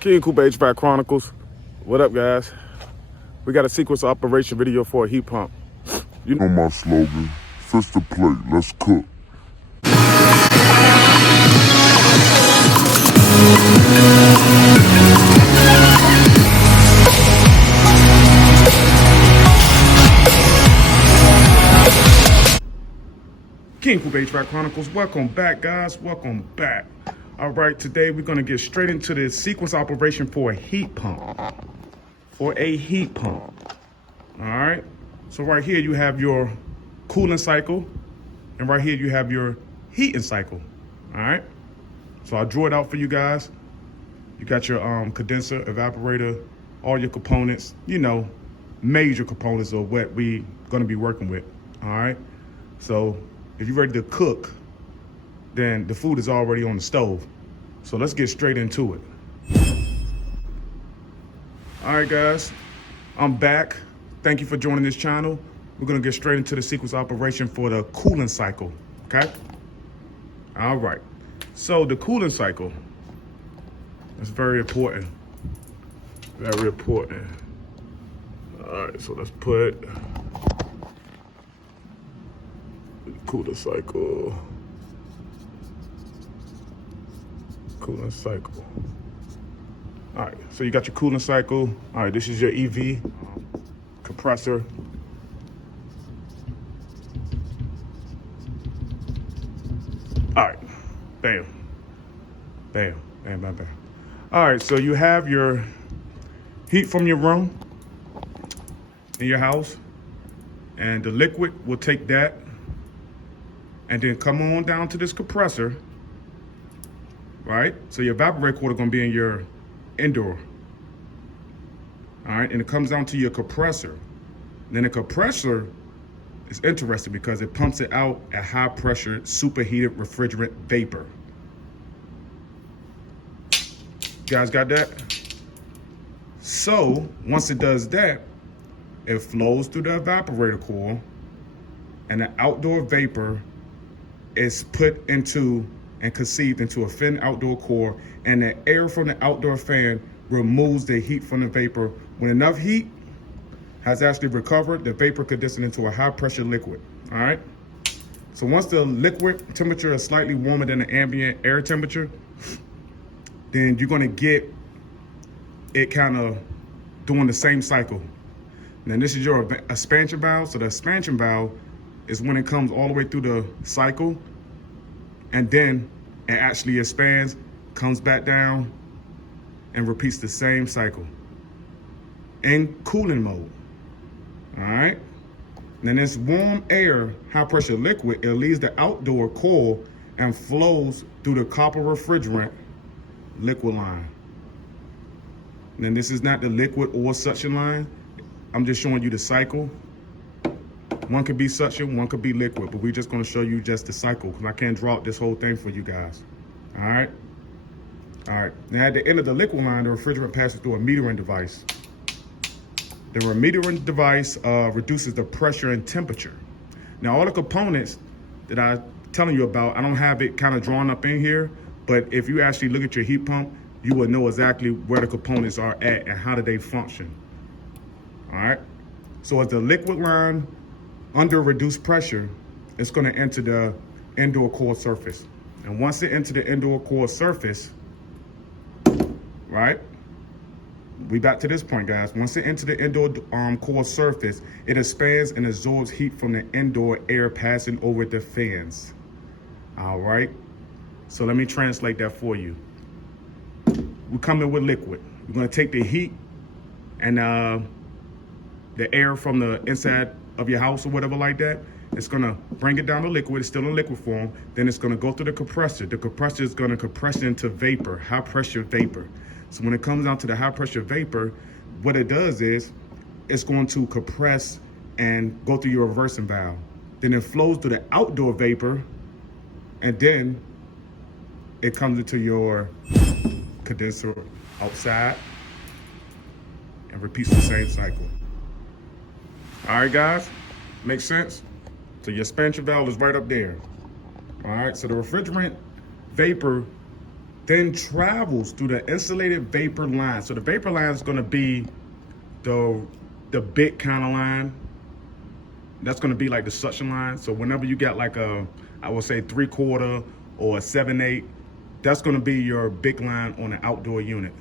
King Cooper HVAC Chronicles. What up, guys? We got a sequence operation video for a heat pump. You know my slogan, fist the plate, let's cook. King Cooper HVAC Chronicles, welcome back, guys. Welcome back. All right, today we're gonna get straight into the sequence operation for a heat pump. All right, so right here you have your cooling cycle, and right here you have your heating cycle. All right, so I'll draw it out for you guys. You got your condenser, evaporator, all your components, major components of what we gonna be working with. All right, so if you're ready to cook, then the food is already on the stove. So let's get straight into it. All right, guys, I'm back. Thank you for joining this channel. We're gonna get straight into the sequence operation for the cooling cycle, okay? All right, so the cooling cycle is very important, very important. All right, so let's put cooling cycle. Cooling cycle. All right, so you got your cooling cycle. All right, this is your EV compressor. All right, bam, bam, bam, bam, bam. All right, so you have your heat from your room in your house, and the liquid will take that and then come on down to this compressor, right? So your evaporator cord is gonna be in your indoor, all right? And it comes down to your compressor. Then the compressor is interesting because it pumps it out at high pressure, superheated refrigerant vapor. You guys got that? So once it does that, it flows through the evaporator core, and the outdoor vapor is put into and conceived into a thin outdoor core, and the air from the outdoor fan removes the heat from the vapor. When enough heat has actually recovered, the vapor condenses into a high pressure liquid, all right? So once the liquid temperature is slightly warmer than the ambient air temperature, then you're gonna get it kind of doing the same cycle. And then this is your expansion valve. So the expansion valve is when it comes all the way through the cycle, and then it actually expands, comes back down, and repeats the same cycle in cooling mode, all right? And then this warm air, high pressure liquid, it leaves the outdoor core and flows through the copper refrigerant liquid line. And then this is not the liquid or suction line. I'm just showing you the cycle. One could be suction, one could be liquid, but we're just gonna show you just the cycle because I can't draw out this whole thing for you guys, all right? All right, now at the end of the liquid line, the refrigerant passes through a metering device. The metering device reduces the pressure and temperature. Now all the components that I'm telling you about, I don't have it kind of drawn up in here, but if you actually look at your heat pump, you will know exactly where the components are at and how do they function, all right? So as the liquid line under reduced pressure, it's gonna enter the indoor core surface. And once it enters the indoor core surface, right? We back to this point, guys. Once it enters the indoor core surface, it expands and absorbs heat from the indoor air passing over the fans. All right? So let me translate that for you. We come in with liquid. We're gonna take the heat and the air from the inside of your house or whatever like that. It's gonna bring it down to liquid. It's still in liquid form. Then it's gonna go through the compressor. The compressor is gonna compress it into vapor, high pressure vapor. So when it comes down to the high pressure vapor, what it does is it's going to compress and go through your reversing valve. Then it flows through the outdoor vapor, and then it comes into your condenser outside and repeats the same cycle. All right, guys, makes sense? So your expansion valve is right up there. All right, so the refrigerant vapor then travels through the insulated vapor line. So the vapor line is gonna be the big kind of line. That's gonna be like the suction line. So whenever you got like a, I would say 3/4 or a 7/8, that's gonna be your big line on the outdoor unit.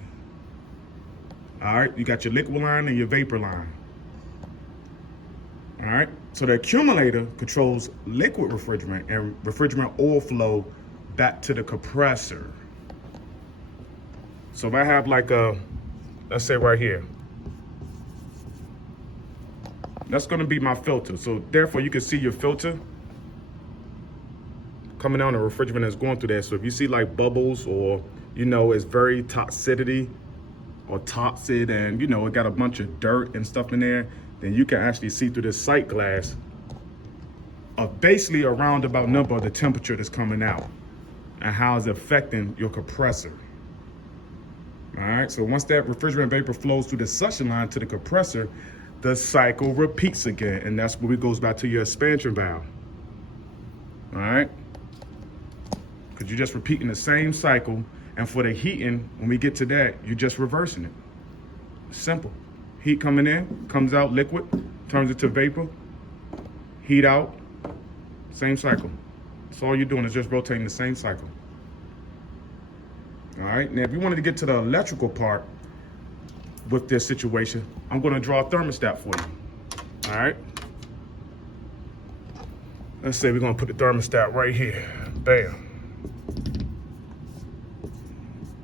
All right, you got your liquid line and your vapor line. All right, so the accumulator controls liquid refrigerant and refrigerant oil flow back to the compressor. So if I have like a, let's say right here, that's gonna be my filter. So therefore you can see your filter coming down, the refrigerant that's going through there. So if you see like bubbles, or you know it's very toxicity or toxic, and you know it got a bunch of dirt and stuff in there, then you can actually see through this sight glass basically a roundabout number of the temperature that's coming out and how it's affecting your compressor. All right, so once that refrigerant vapor flows through the suction line to the compressor, the cycle repeats again, and that's where it goes back to your expansion valve. All right, because you're just repeating the same cycle. And for the heating, when we get to that, you're just reversing it. Simple. Heat coming in, comes out liquid, turns it to vapor, heat out, same cycle. So all you're doing is just rotating the same cycle. All right, now if you wanted to get to the electrical part with this situation, I'm gonna draw a thermostat for you. All right. Let's say we're gonna put the thermostat right here, bam.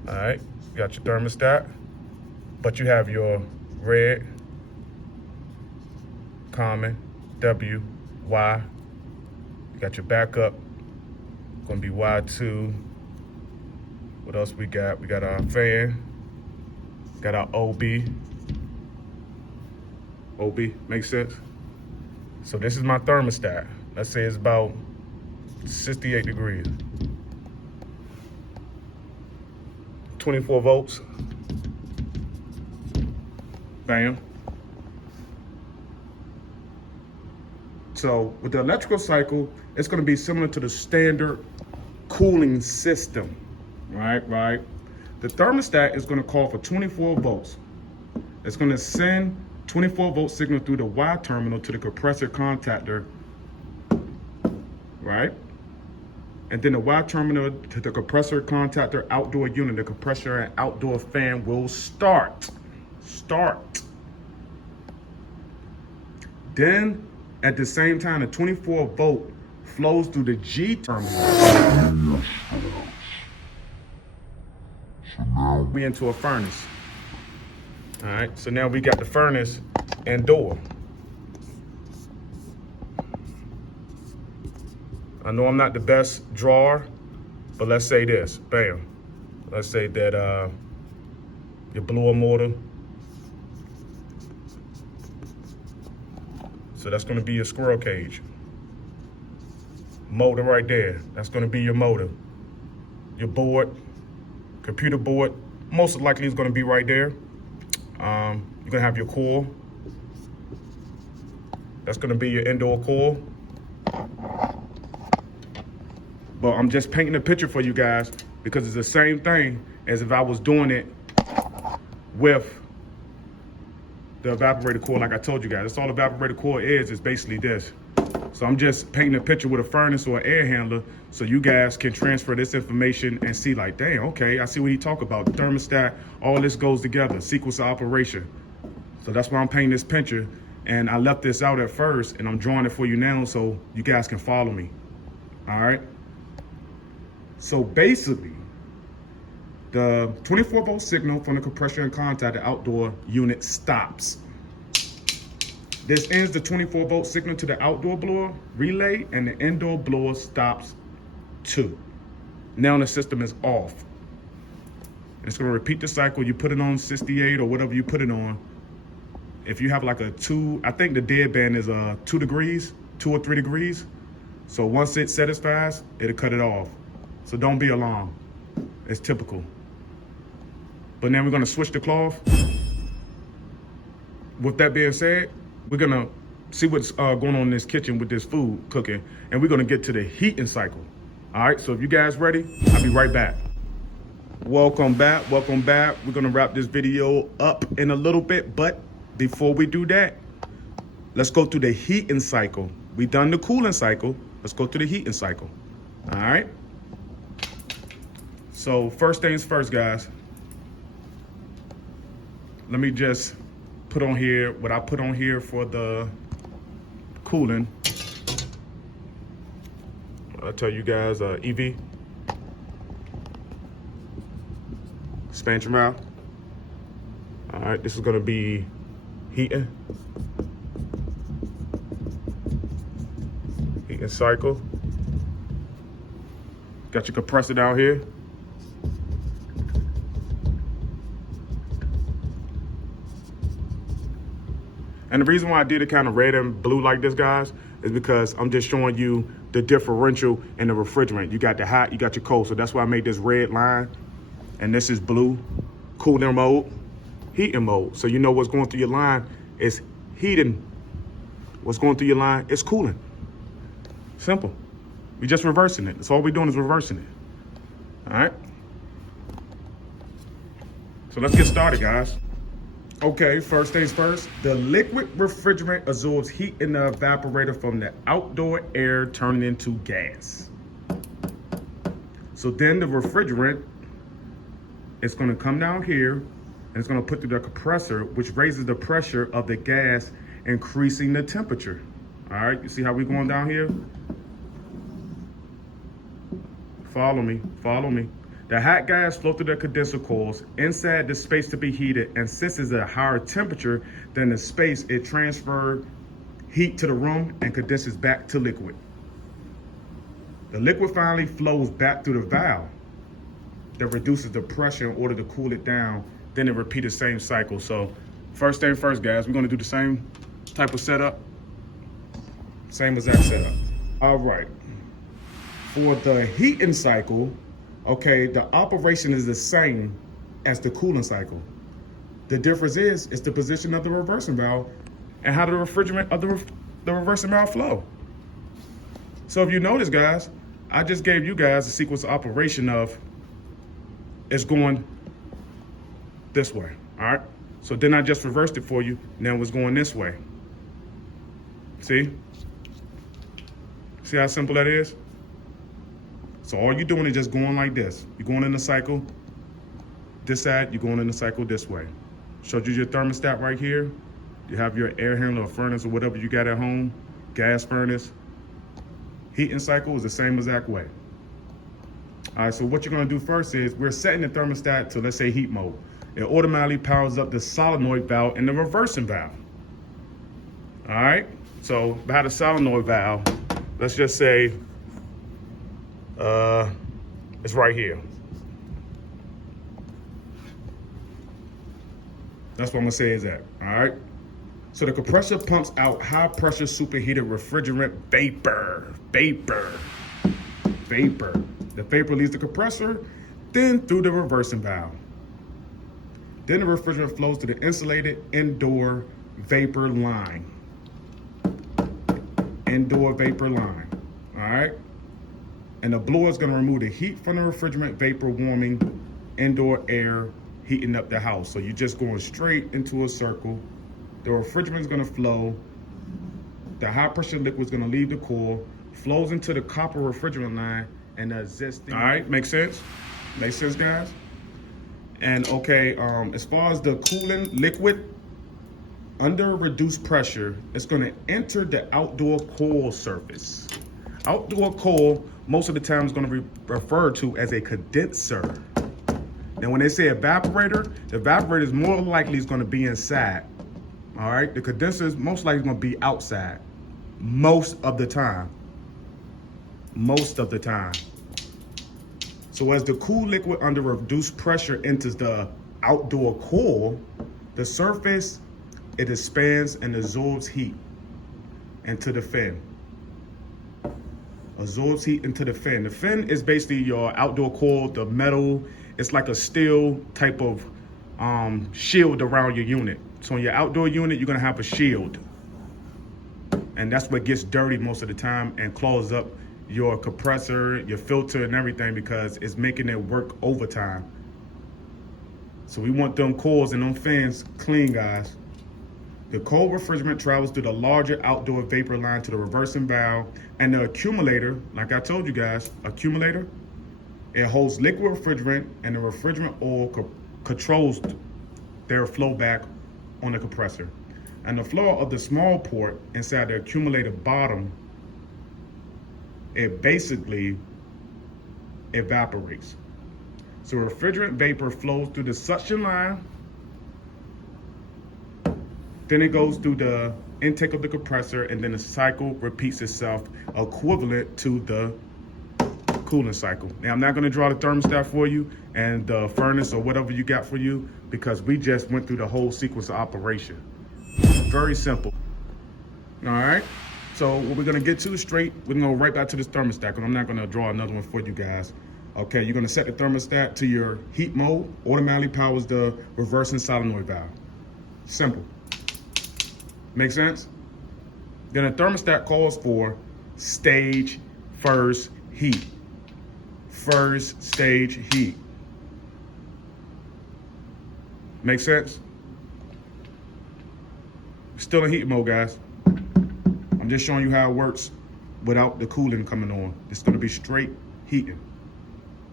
All right, you got your thermostat, but you have your red, common, W, Y. You got your backup, gonna be Y2. What else we got? We got our fan, got our OB. OB, makes sense? So this is my thermostat. Let's say it's about 68 degrees. 24 volts. Bam. So with the electrical cycle, it's going to be similar to the standard cooling system, right? The thermostat is going to call for 24 volts. It's going to send 24 volt signal through the Y terminal to the compressor contactor, right? And then the Y terminal to the compressor contactor outdoor unit, the compressor and outdoor fan will start. Then at the same time, the 24 volt flows through the G terminal. We into a furnace. All right, so now we got the furnace and door. I know I'm not the best drawer, but let's say this, bam. Let's say that your blower motor. So that's gonna be your squirrel cage. Motor right there, that's gonna be your motor. Your board, computer board, most likely is gonna be right there. You're gonna have your coil. That's gonna be your indoor coil. But I'm just painting a picture for you guys because it's the same thing as if I was doing it with the evaporator coil, like I told you guys. That's all the evaporator coil is basically this. So I'm just painting a picture with a furnace or an air handler so you guys can transfer this information and see like, dang, okay, I see what he talk about. Thermostat, all this goes together, sequence of operation. So that's why I'm painting this picture. And I left this out at first and I'm drawing it for you now so you guys can follow me, all right? So basically, the 24 volt signal from the compressor and contactor outdoor unit stops. This ends the 24 volt signal to the outdoor blower relay, and the indoor blower stops too. Now the system is off. It's gonna repeat the cycle. You put it on 68 or whatever you put it on. If you have like a 2, I think the dead band is 2 degrees, 2 or 3 degrees. So once it satisfies, it'll cut it off. So don't be alarmed. It's typical. But now we're gonna switch the cloth. With that being said, we're gonna see what's going on in this kitchen with this food cooking, and we're gonna get to the heating cycle. All right, so if you guys ready, I'll be right back. Welcome back. We're gonna wrap this video up in a little bit, but before we do that, let's go through the heating cycle. We done the cooling cycle. Let's go through the heating cycle. All right. So first things first, guys. Let me just put on here what I put on here for the cooling. I'll tell you guys, EV. Expansion valve. All right, this is gonna be heating cycle. Got your compressor down here. And the reason why I did it kind of red and blue like this, guys, is because I'm just showing you the differential in the refrigerant. You got the hot, you got your cold. So that's why I made this red line. And this is blue, cooling mode, heating mode. So you know what's going through your line is heating. What's going through your line is cooling. Simple. We're just reversing it. That's all we're doing is reversing it. All right. So let's get started, guys. Okay, first things first, the liquid refrigerant absorbs heat in the evaporator from the outdoor air, turning into gas. So then the refrigerant, it's going to come down here and it's going to put through the compressor, which raises the pressure of the gas, increasing the temperature. All right, you see how we're going down here? Follow me, follow me. The hot gas flows through the condenser coils inside the space to be heated, and since it's a higher temperature than the space, it transfers heat to the room and condenses back to liquid. The liquid finally flows back through the valve that reduces the pressure in order to cool it down. Then it repeats the same cycle. So first thing first, guys, we're gonna do the same type of setup, same exact setup. All right, for the heating cycle, okay, the operation is the same as the cooling cycle. The difference is the position of the reversing valve and how the refrigerant of the reversing valve flow. So if you notice, guys, I just gave you guys a sequence of operation of it's going this way, all right? So then I just reversed it for you. Now it's going this way. See? See how simple that is? So all you're doing is just going like this. You're going in the cycle this side, you're going in the cycle this way. Showed you your thermostat right here. You have your air handler or furnace or whatever you got at home, gas furnace. Heating cycle is the same exact way. All right, so what you're gonna do first is we're setting the thermostat to, let's say, heat mode. It automatically powers up the solenoid valve and the reversing valve. All right, so by the solenoid valve, let's just say it's right here. That's what I'm gonna say is that, all right? So the compressor pumps out high pressure superheated refrigerant vapor. The vapor leaves the compressor, then through the reversing valve. Then the refrigerant flows to the insulated indoor vapor line. All right? And the blower is gonna remove the heat from the refrigerant vapor, warming indoor air, heating up the house. So you're just going straight into a circle. The refrigerant is gonna flow. The high pressure liquid is gonna leave the coil, flows into the copper refrigerant line, and the existing. All right, makes sense? Makes sense, guys? And okay, as far as the cooling liquid, under reduced pressure, it's gonna enter the outdoor coil surface. Outdoor coil, most of the time, is gonna be referred to as a condenser. Now, when they say evaporator, the evaporator is more likely is gonna be inside. All right, the condenser is most likely gonna be outside, most of the time. So as the cool liquid under reduced pressure enters the outdoor coil, the surface, it expands and absorbs heat into the fin. The fin is basically your outdoor coil, the metal. It's like a steel type of shield around your unit. So in your outdoor unit, you're gonna have a shield. And that's what gets dirty most of the time and clogs up your compressor, your filter and everything, because it's making it work overtime So we want them coils and them fans clean, guys. The cold refrigerant travels through the larger outdoor vapor line to the reversing valve, and the accumulator, like I told you guys, accumulator, it holds liquid refrigerant, and the refrigerant oil controls their flow back on the compressor. And the flow of the small port inside the accumulator bottom, it basically evaporates. So refrigerant vapor flows through the suction line, then it goes through the intake of the compressor, and then the cycle repeats itself, equivalent to the cooling cycle. Now, I'm not going to draw the thermostat for you and the furnace or whatever you got for you, because we just went through the whole sequence of operation. Very simple. All right. So what we're going to get to straight, we're going to go right back to this thermostat, because I'm not going to draw another one for you guys. Okay, you're going to set the thermostat to your heat mode. Automatically powers the reversing solenoid valve. Simple. Make sense? Then a thermostat calls for stage first heat. First stage heat. Make sense? Still in heat mode, guys. I'm just showing you how it works without the cooling coming on. It's gonna be straight heating.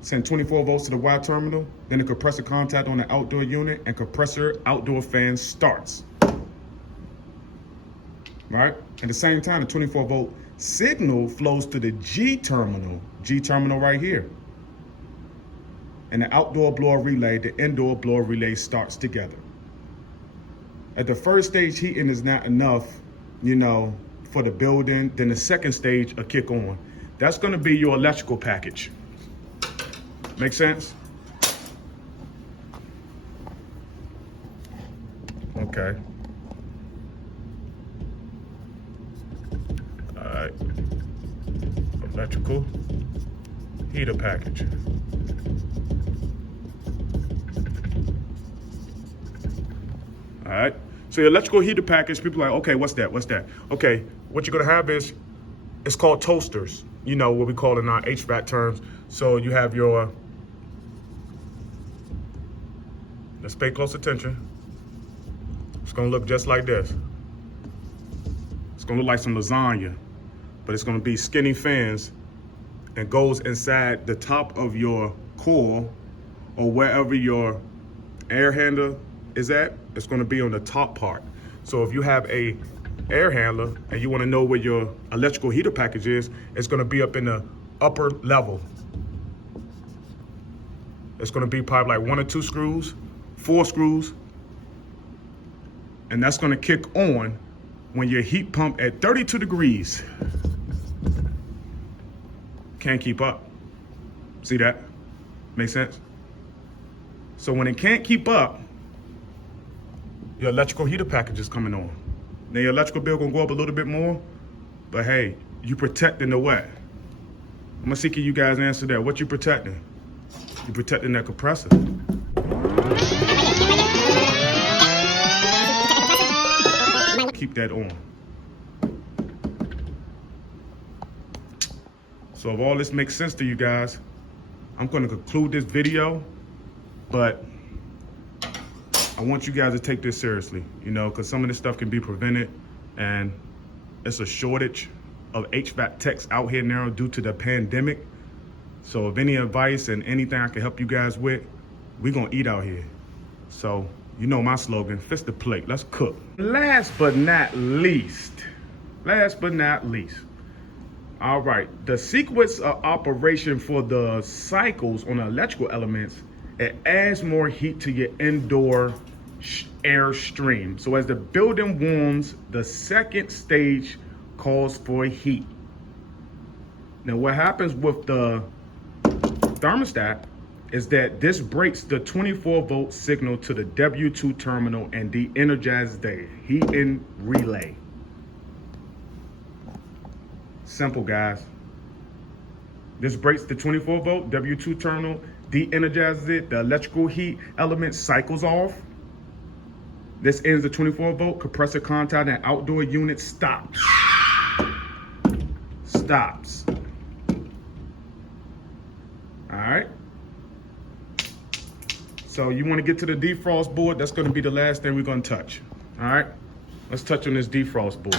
Send 24 volts to the Y terminal, then the compressor contact on the outdoor unit, and compressor outdoor fan starts. Right? At the same time, the 24 volt signal flows to the G terminal right here. And the outdoor blower relay, the indoor blower relay starts together. At the first stage, heating is not enough, for the building. Then the second stage will kick on. That's gonna be your electrical package. Make sense? Okay. All right. Electrical heater package. All right. So your electrical heater package, people are like, okay, what's that? What's that? Okay, what you're gonna have is, it's called toasters. What we call in our HVAC terms. So you have your, let's pay close attention. It's gonna look just like this. It's gonna look like some lasagna, but it's gonna be skinny fans and goes inside the top of your coil, or wherever your air handler is at. It's gonna be on the top part. So if you have a air handler and you wanna know where your electrical heater package is, it's gonna be up in the upper level. It's gonna be probably like 1 or 2 screws, 4 screws, and that's gonna kick on when your heat pump at 32 degrees can't keep up. See that? Make sense? So when it can't keep up, your electrical heater package is coming on. Now your electrical bill gonna go up a little bit more, but hey, you protecting the what? I'm gonna see can you guys answer that. What you protecting? You protecting that compressor. Keep that on. So if all this makes sense to you guys, I'm gonna conclude this video, but I want you guys to take this seriously, because some of this stuff can be prevented, and it's a shortage of HVAC techs out here now due to the pandemic. So if any advice and anything I can help you guys with, we're gonna eat out here. So my slogan, fist the plate, let's cook. Last but not least, all right, the sequence of operation for the cycles on the electrical elements, it adds more heat to your indoor air stream. So as the building warms, the second stage calls for heat. Now what happens with the thermostat is that this breaks the 24 volt signal to the W2 terminal and de-energizes the heating relay. Simple, guys. This breaks the 24 volt W2 terminal, de-energizes it, the electrical heat element cycles off. This ends the 24 volt compressor contact and outdoor unit stops. All right. So you want to get to the defrost board. That's going to be the last thing we're going to touch. All right, let's touch on this defrost board.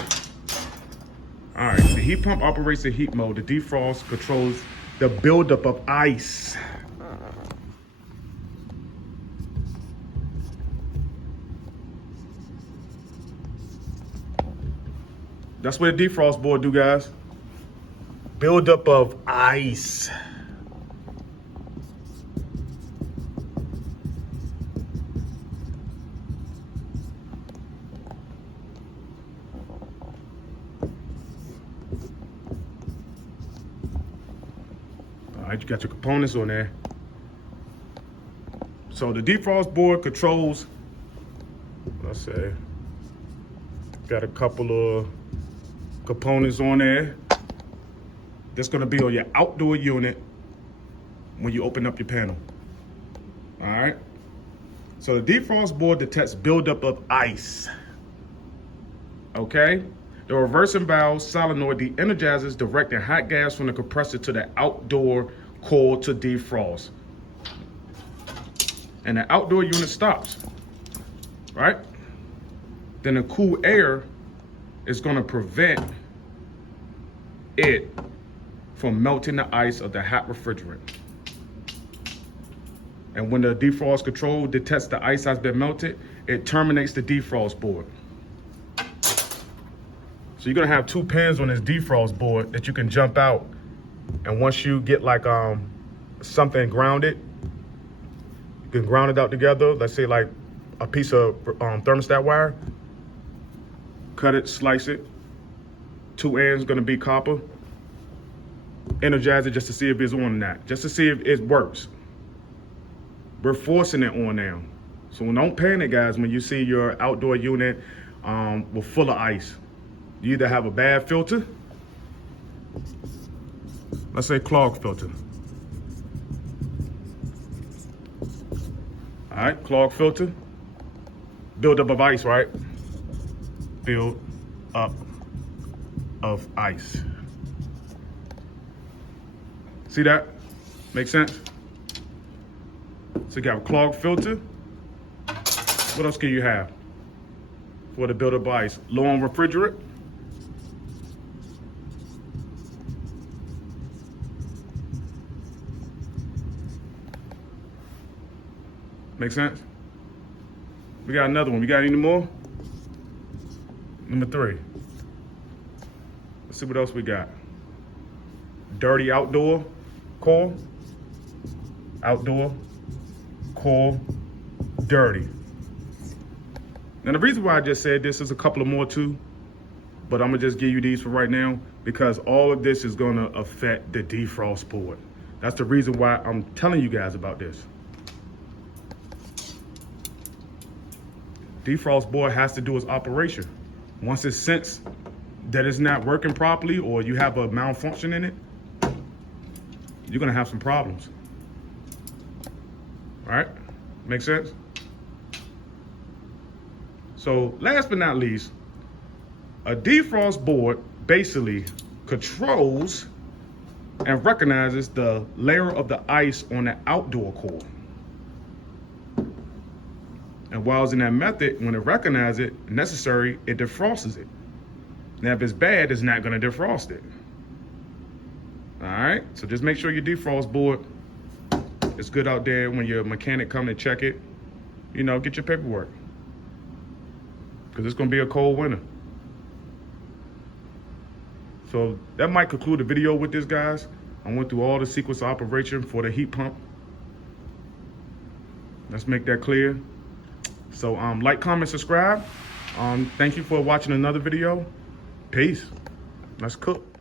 All right, the heat pump operates in heat mode. The defrost controls the buildup of ice. That's what the defrost board do, guys. Buildup of ice. All right, you got your components on there. So the defrost board controls, let's say, got a couple of components on there. That's gonna be on your outdoor unit when you open up your panel. All right. So the defrost board detects buildup of ice. Okay. The reversing valve solenoid de-energizes, directing hot gas from the compressor to the outdoor coil to defrost. And the outdoor unit stops. Right? Then the cool air is going to prevent it from melting the ice of the hot refrigerant. And when the defrost control detects the ice has been melted, it terminates the defrost board. So you're gonna have two pins on this defrost board that you can jump out. And once you get like something grounded, you can ground it out together. Let's say like a piece of thermostat wire. Cut it, slice it. Two ends gonna be copper. Energize it just to see if it's on or not, just to see if it works. We're forcing it on now. So don't panic, guys, when you see your outdoor unit full of ice. You either have a bad filter, let's say clogged filter. All right, clogged filter. Buildup of ice, right? Build up of ice. See that? Make sense? So you got a clogged filter. What else can you have for the buildup of ice? Low on refrigerant. Make sense? We got another one. We got any more? Number 3. Let's see what else we got. Dirty outdoor coil. Outdoor coil. Dirty. Now the reason why I just said this is a couple of more too, but I'm gonna just give you these for right now because all of this is gonna affect the defrost board. That's the reason why I'm telling you guys about this. Defrost board has to do its operation. Once it's sensed that it's not working properly or you have a malfunction in it, you're gonna have some problems. All right, make sense? So last but not least, a defrost board basically controls and recognizes the layer of the ice on the outdoor core. And while it's in that method, when it recognizes it necessary, it defrosts it. Now, if it's bad, it's not gonna defrost it. All right, so just make sure your defrost board is good out there when your mechanic come and check it. You know, get your paperwork. Because it's gonna be a cold winter. So that might conclude the video with this, guys. I went through all the sequence of operation for the heat pump. Let's make that clear. So like, comment, subscribe. Thank you for watching another video. Peace. Let's cook.